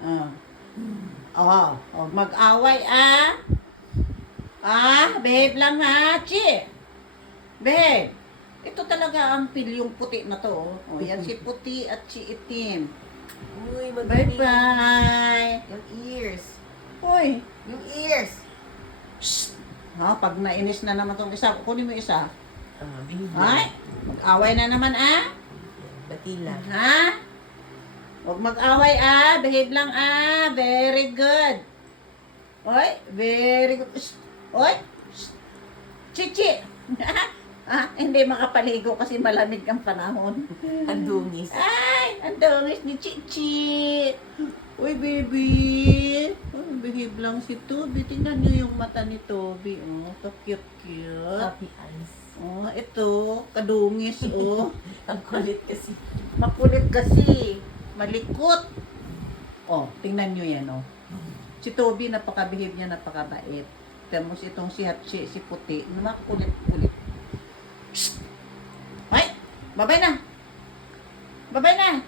Ah. Oh, mag-away behave lang ha, Chi. Behave. Ito talaga ang pilyong puti na to. Oh, yan si puti at si itim. Uy, madumi. Bye-bye. Yung ears. Uy. Yung ears. Shh. Ha, pag nainis na naman tong isa, kunin mo isa. Behave Ay, lang. mag-away na naman Bati lang. Ha? Huwag mag-away behave lang very good. Oy, very good. Shh. Oy, shh. Chichi. Hindi makapaligo kasi malamig ang panahon. Ang dungis. Ay, ang dungis ni Chichi. Uy, baby. Oh, behave lang si Toby. Tingnan niyo yung mata ni Toby. Oh, ka-cute-cute. Happy eyes. Oh, ito, kadungis, oh. Ang kulit kasi. Makulit kasi. Malikot. Oh, tingnan nyo yan, oh. Si Toby, napaka-behave niya, napakabait. Tapos itong si Hatsi, si Puti, makakulit-kulit. Ay! Babay na! Babay na!